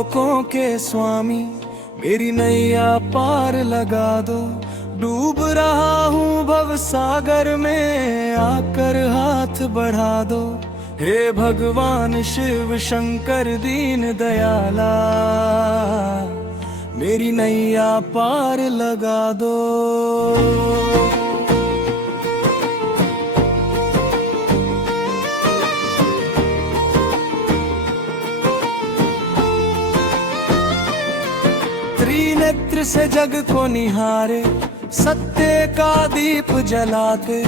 लोकों के स्वामी, मेरी नैया पार लगा दो। डूब रहा हूँ भव सागर में, आकर हाथ बढ़ा दो। हे भगवान शिव शंकर दीन दयाला, मेरी नैया पार लगा दो। त्रिनेत्र से जग को निहारे, सत्य का दीप जलाते।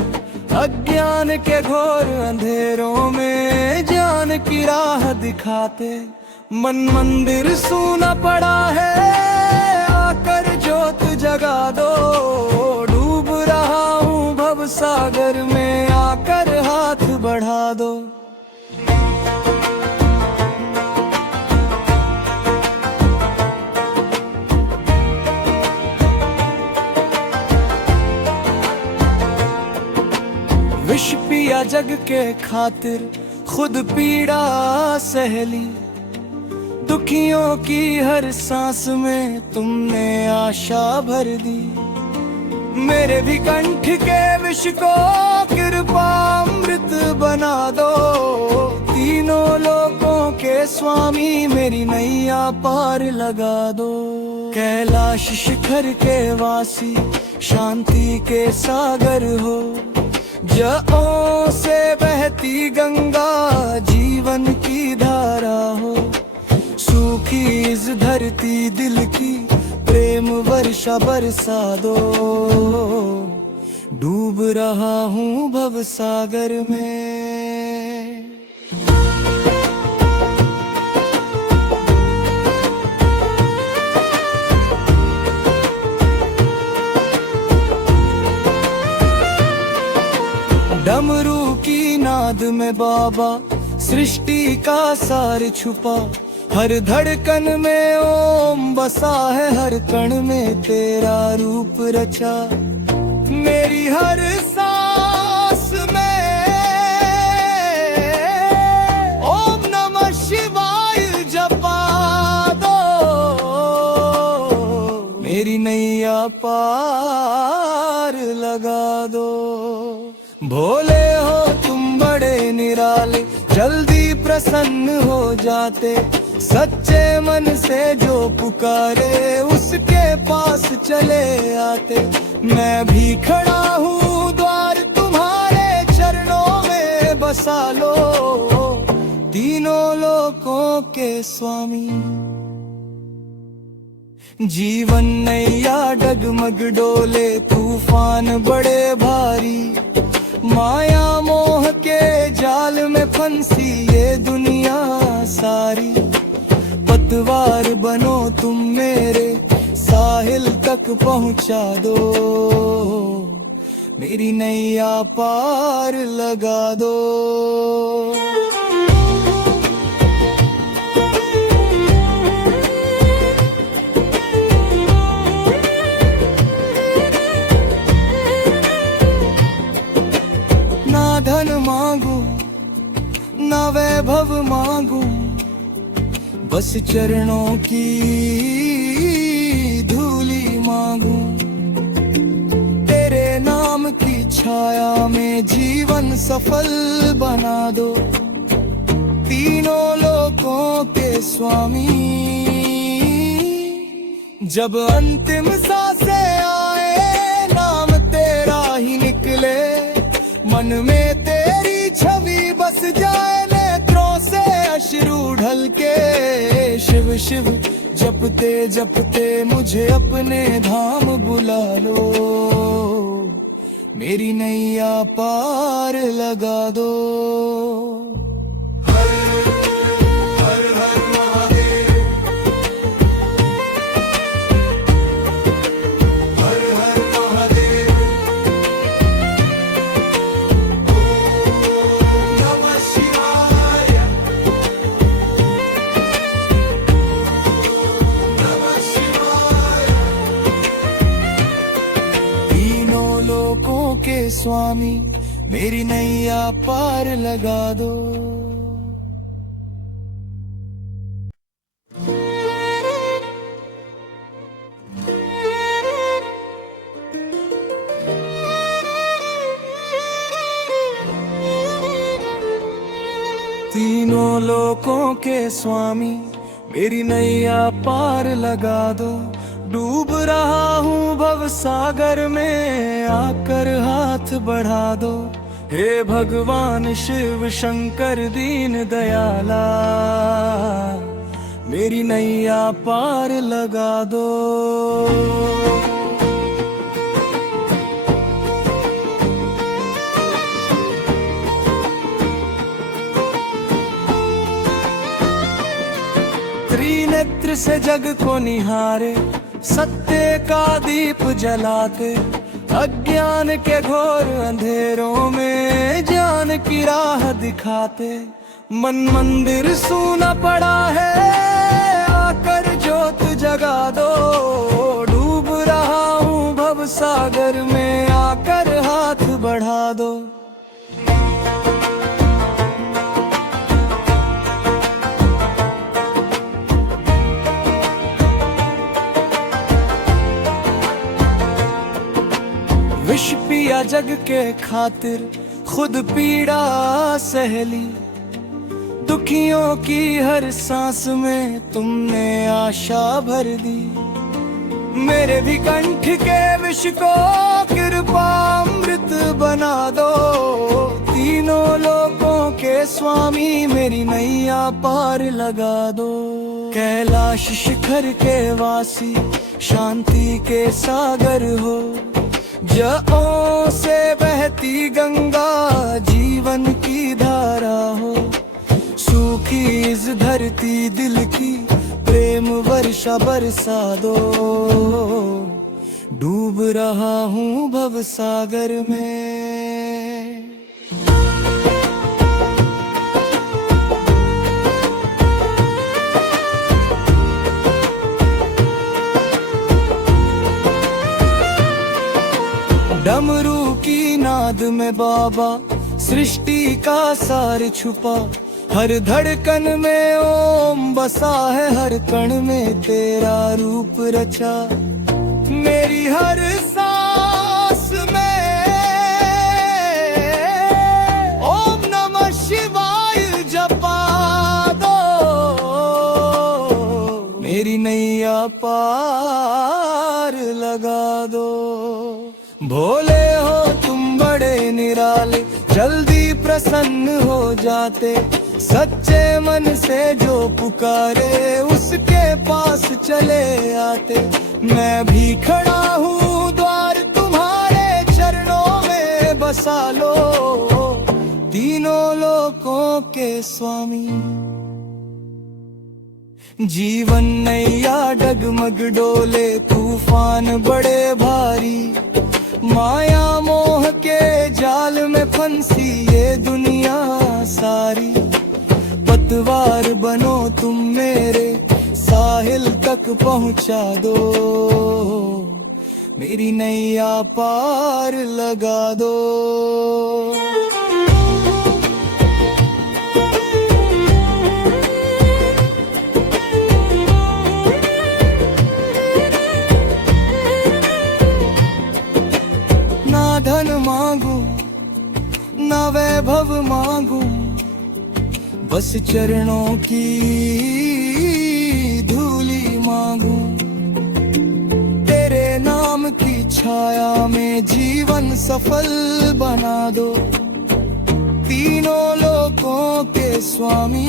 अज्ञान के घोर अंधेरों में ज्ञान की राह दिखाते। मन मंदिर सूना पड़ा है, आकर ज्योत जगा दो। डूब रहा हूँ भव सागर में, आकर हाथ बढ़ा दो। विष पिया जग के खातिर, खुद पीड़ा सहली। दुखियों की हर सांस में तुमने आशा भर दी। मेरे भी कंठ के विष को कृपामृत बना दो। तीनों लोकों के स्वामी, मेरी नैया पार लगा दो। कैलाश शिखर के वासी, शांति के सागर हो। जओं से बहती गंगा, जीवन की धारा हो। सूखी इस धरती दिल की, प्रेम वर्षा बरसा दो। डूब रहा हूँ भव सागर में। डमरू की नाद में बाबा, सृष्टि का सार छुपा। हर धड़कन में ओम बसा है, हर कण में तेरा रूप रचा। मेरी हर सांस में ओम नमः शिवाय जपा दो। मेरी नैया पार लगा दो। भोले हो तुम बड़े निराले, जल्दी प्रसन्न हो जाते। सच्चे मन से जो पुकारे, उसके पास चले आते। मैं भी खड़ा हूँ द्वार तुम्हारे चरणों में, बसा लो। तीनों लोकों के स्वामी, जीवन नैया डगमग डोले। तूफान बड़े भारी, माया मोह के जाल में फंसी ये दुनिया सारी। पतवार बनो तुम मेरे, साहिल तक पहुंचा दो। मेरी नैया पार लगा दो। ना धन मांगू ना वैभव मांगू, बस चरणों की धूली मांगू। तेरे नाम की छाया में जीवन सफल बना दो। तीनों लोकों के स्वामी, जब अंतिम सांसें आए, नाम तेरा ही निकले। मन में तेरी छवि बस जाए, नेत्रों से अश्रु ढलके। शिव शिव जपते जपते मुझे अपने धाम बुला लो। मेरी नैया पार लगा दो। के स्वामी, मेरी नैया पार लगा दो। लोकों के स्वामी, मेरी नैया पार लगा दो। डूब रहा हूँ भव सागर में, आकर हाथ बढ़ा दो। हे भगवान शिव शंकर दीन दयाला, मेरी नैया पार लगा दो। त्रिनेत्र से जग को निहारे, सत्य का दीप जलाते। अज्ञान के घोर अंधेरों में ज्ञान की राह दिखाते। मन मंदिर सूना पड़ा है, आकर ज्योत जगा दो। डूब रहा हूँ भव सागर में, आकर हाथ बढ़ा दो। विष पिया जग के खातिर, खुद पीड़ा सहली। दुखियों की हर सांस में तुमने आशा भर दी। मेरे भी कंठ के विष को कृपामृत बना दो। तीनों लोकों के स्वामी, मेरी नैया पार लगा दो। कैलाश शिखर के वासी, शांति के सागर हो। जओं से बहती गंगा, जीवन की धारा हो। सूखी इस धरती दिल की, प्रेम वर्षा बरसा दो। डूब रहा हूँ भव सागर में। डमरू की नाद में बाबा, सृष्टि का सार छुपा। हर धड़कन में ओम बसा है, हर कण में तेरा रूप रचा। मेरी हर सांस में ओम नमः शिवाय जपा दो। मेरी नैया पार लगा दो। भोले हो तुम बड़े निराले, जल्दी प्रसन्न हो जाते। सच्चे मन से जो पुकारे, उसके पास चले आते। मैं भी खड़ा हूँ द्वार तुम्हारे चरणों में, बसा लो। तीनों लोकों के स्वामी, जीवन नैया डगमग डोले। तूफान बड़े भारी, माया मोह के जाल में फंसी ये दुनिया सारी। पतवार बनो तुम मेरे, साहिल तक पहुंचा दो। मेरी नैया पार लगा दो। ना धन मांगू ना वैभव मांगू, बस चरणों की धूली मांगू। तेरे नाम की छाया में जीवन सफल बना दो। तीनों लोकों के स्वामी,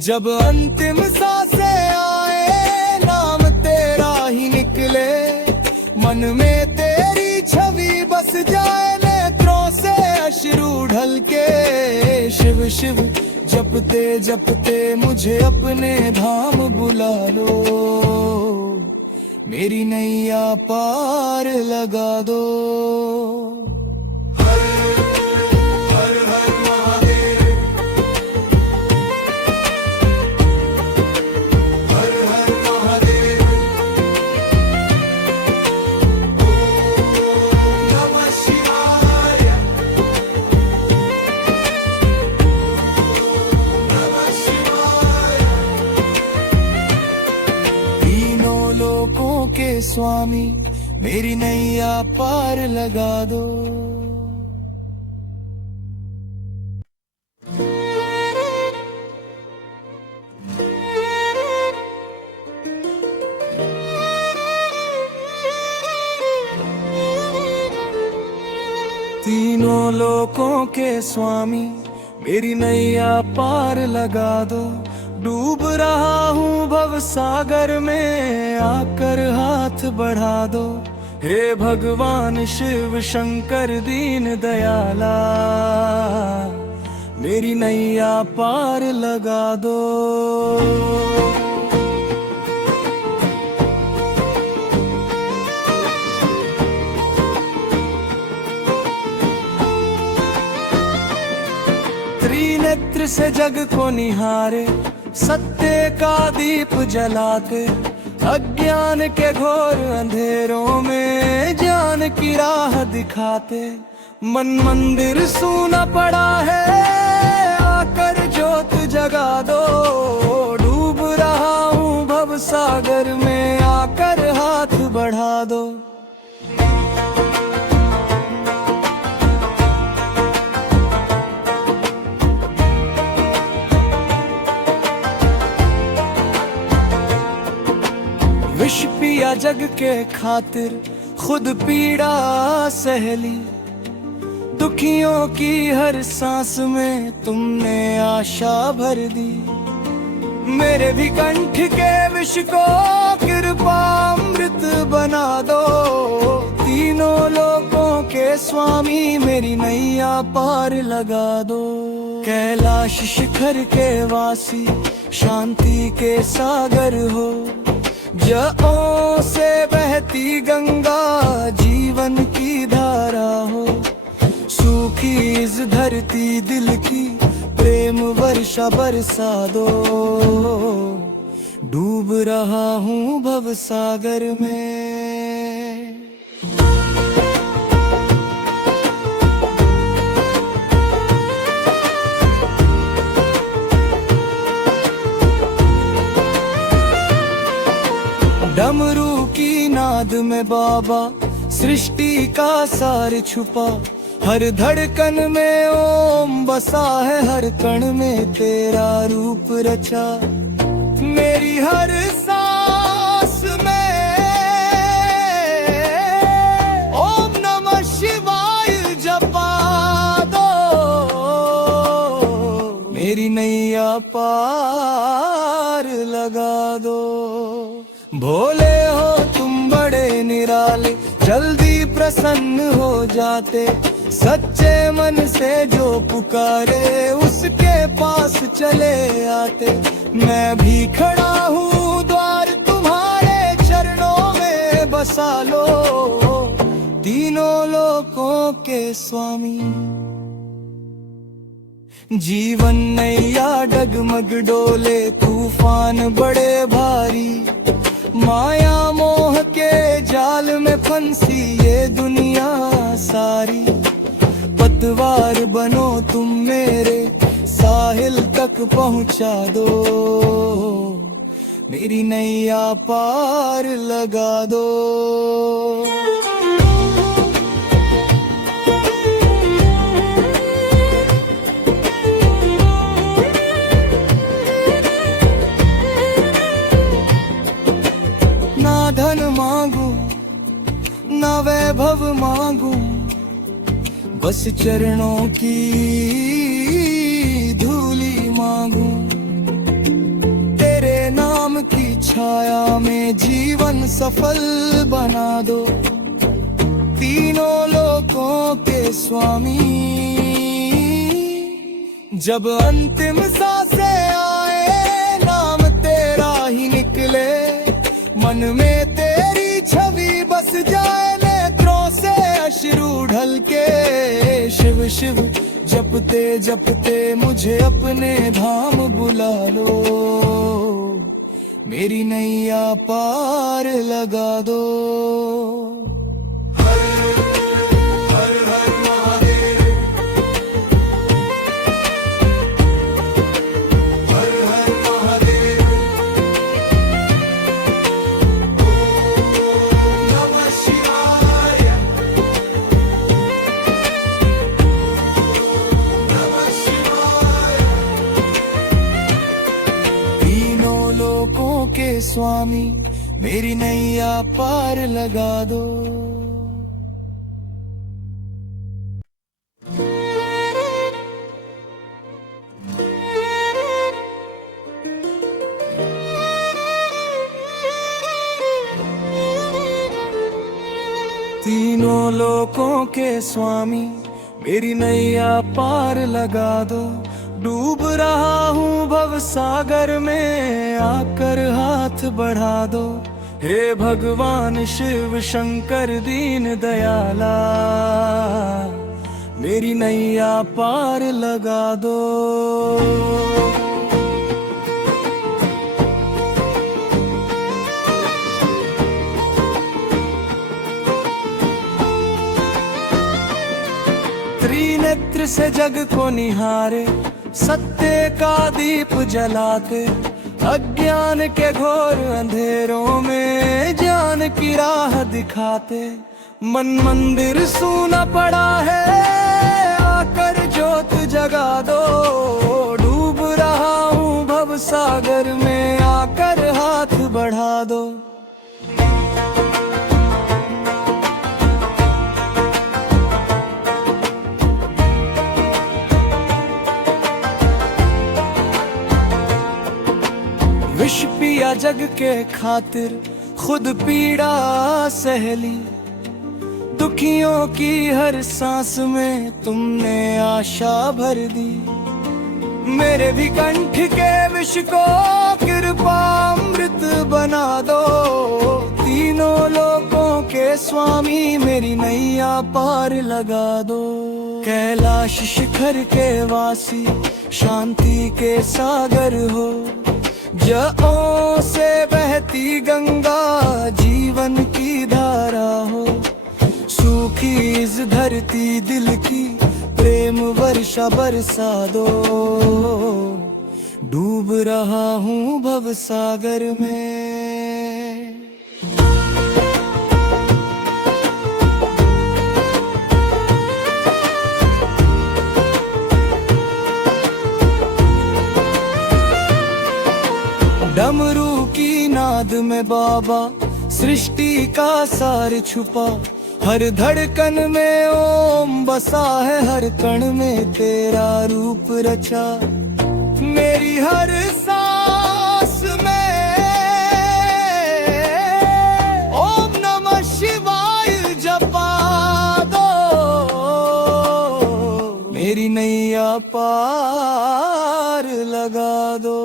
जब अंतिम सांसें आए, नाम तेरा ही निकले। मन में तेरी छवि बस जाए, नेत्रों से अश्रु ढल के। शिव शिव जपते जपते मुझे अपने धाम बुला लो। मेरी नैया पार लगा दो। के स्वामी, मेरी नैया पार लगा दो। तीनों लोकों के स्वामी मेरी नैया पार लगा दो। डूब रहा हूँ भव सागर में, आकर हाथ बढ़ा दो। हे भगवान शिव शंकर दीन दयाला, मेरी नैया पार लगा दो। त्रिनेत्र से जग को निहारे, सत्य का दीप जलाते। अज्ञान के घोर अंधेरों में ज्ञान की राह दिखाते। मन मंदिर सूना पड़ा है, आकर ज्योत जगा दो। डूब रहा हूँ भव सागर में, आकर हाथ बढ़ा दो। विष पिया जग के खातिर, खुद पीड़ा सहली। दुखियों की हर सांस में तुमने आशा भर दी। मेरे भी कंठ के विष को कृपामृत बना दो। तीनों लोकों के स्वामी मेरी नैया पार लगा दो। कैलाश शिखर के वासी, शांति के सागर हो। जओं से बहती गंगा, जीवन की धारा हो। सूखी इस धरती दिल की, प्रेम वर्षा बरसा दो। डूब रहा हूँ भव सागर में। डमरू की नाद में बाबा, सृष्टि का सार छुपा। हर धड़कन में ओम बसा है, हर कण में तेरा रूप रचा। मेरी हर सांस में ओम नमः शिवाय जपा दो। मेरी नैया पार लगा दो। भोले हो तुम बड़े निराले, जल्दी प्रसन्न हो जाते। सच्चे मन से जो पुकारे, उसके पास चले आते। मैं भी खड़ा हूँ द्वार तुम्हारे चरणों में, बसा लो। तीनों लोकों के स्वामी, जीवन नैया डगमग डोले। तूफान बड़े भारी, माया मोह के जाल में फंसी ये दुनिया सारी। पतवार बनो तुम मेरे, साहिल तक पहुंचा दो। मेरी नैया पार लगा दो। ना धन मांगू ना वैभव मांगू, बस चरणों की धूली मांगू। तेरे नाम की छाया में जीवन सफल बना दो। तीनों लोकों के स्वामी, जब अंतिम सांसें आए, नाम तेरा ही निकले। मन में तेरी छवि बस जाए, नेत्रों से अश्रु ढल के। शिव शिव जपते जपते मुझे अपने धाम बुला लो। मेरी नैया पार लगा दो। के स्वामी मेरी नैया पार लगा दो। तीनों लोकों के स्वामी मेरी नैया पार लगा दो। डूब रहा हूँ भव सागर में, आकर हाथ बढ़ा दो। हे भगवान शिव शंकर दीन दयाला, मेरी नैया पार लगा दो। त्रिनेत्र से जग को निहारे, सत्य का दीप जलाते, अज्ञान के घोर अंधेरों में ज्ञान की राह दिखाते। मन मंदिर सूना पड़ा है, आकर ज्योत जगा दो। डूब रहा हूँ भव सागर में, आकर हाथ बढ़ा दो। विष पिया जग के खातिर, खुद पीड़ा सहली। दुखियों की हर सांस में तुमने आशा भर दी। मेरे भी कंठ के विष को कृपामृत बना दो। तीनों लोकों के स्वामी मेरी नैया पार लगा दो। कैलाश शिखर के वासी, शांति के सागर हो। जओं से बहती गंगा, जीवन की धारा हो। सूखी इस धरती दिल की, प्रेम वर्षा बरसा दो। डूब रहा हूँ भव सागर में। डमरू की नाद में बाबा, सृष्टि का सार छुपा। हर धड़कन में ओम बसा है, हर कण में तेरा रूप रचा। मेरी हर सांस में ओम नमः शिवाय जपा दो। मेरी नैया पार लगा दो।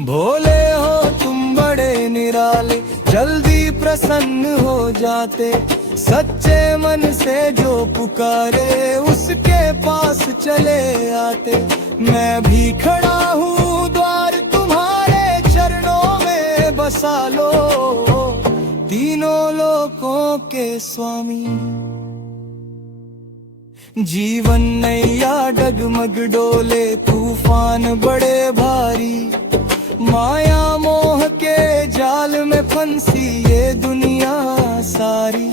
भोले हो तुम बड़े निराले, जल्दी प्रसन्न हो जाते। सच्चे मन से जो पुकारे, उसके पास चले आते। मैं भी खड़ा हूँ द्वार तुम्हारे चरणों में, बसा लो। तीनों लोकों के स्वामी, जीवन नैया डगमग डोले, तूफान बड़े भारी। माया मोह के जाल में फंसी ये दुनिया सारी।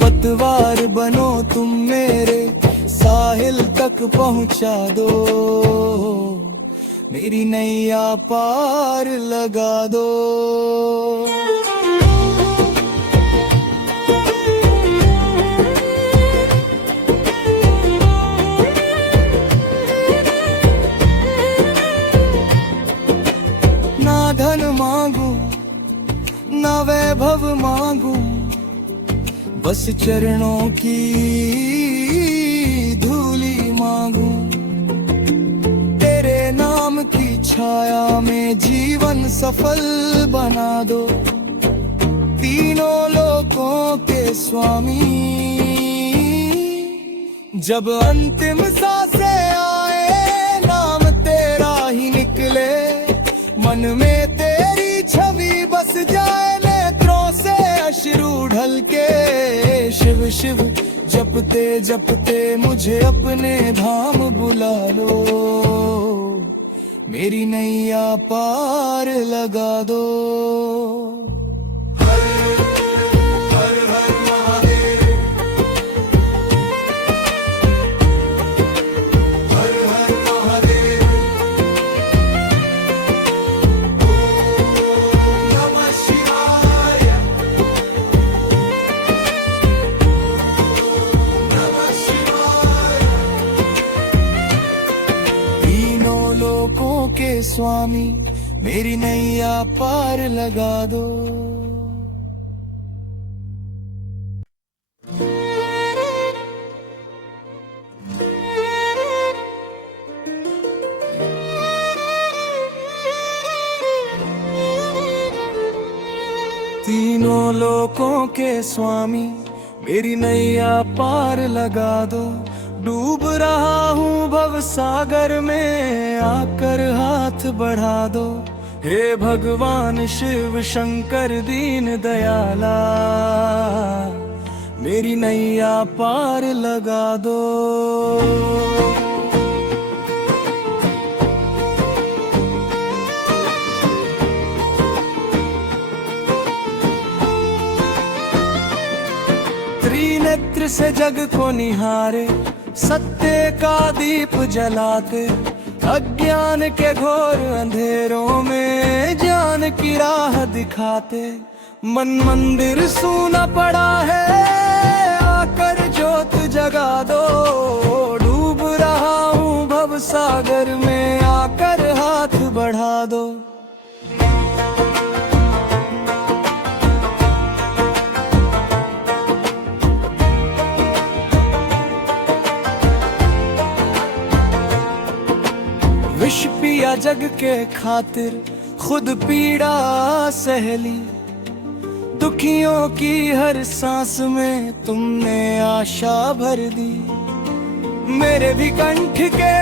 पतवार बनो तुम मेरे, साहिल तक पहुंचा दो। मेरी नैया पार लगा दो। ना धन मांगू ना वैभव मांगू, बस चरणों की धूली मांगू। तेरे नाम की छाया में जीवन सफल बना दो। तीनों लोकों के स्वामी, जब अंतिम सांसें आए, नाम तेरा ही निकले। मन में तेरी छवि बस जाए, नेत्रों से अश्रु ढल के। शिव शिव जपते जपते मुझे अपने धाम बुला लो। मेरी नैया पार लगा दो। के स्वामी मेरी नैया पार लगा दो। तीनों लोकों के स्वामी मेरी नैया पार लगा दो। डूब रहा हूँ भव सागर में, आकर हाथ बढ़ा दो। हे भगवान शिव शंकर दीन दयाला, मेरी नैया पार लगा दो। त्रिनेत्र से जग को निहारे, सत्य का दीप जलाते, अज्ञान के घोर अंधेरों में ज्ञान की राह दिखाते। मन मंदिर सूना पड़ा है, आकर ज्योत जगा दो। डूब रहा हूँ भव सागर में, आकर हाथ बढ़ा दो। विष पिया जग के खातिर, खुद पीड़ा सहली। दुखियों की हर सांस में तुमने आशा भर दी। मेरे भी कंठ के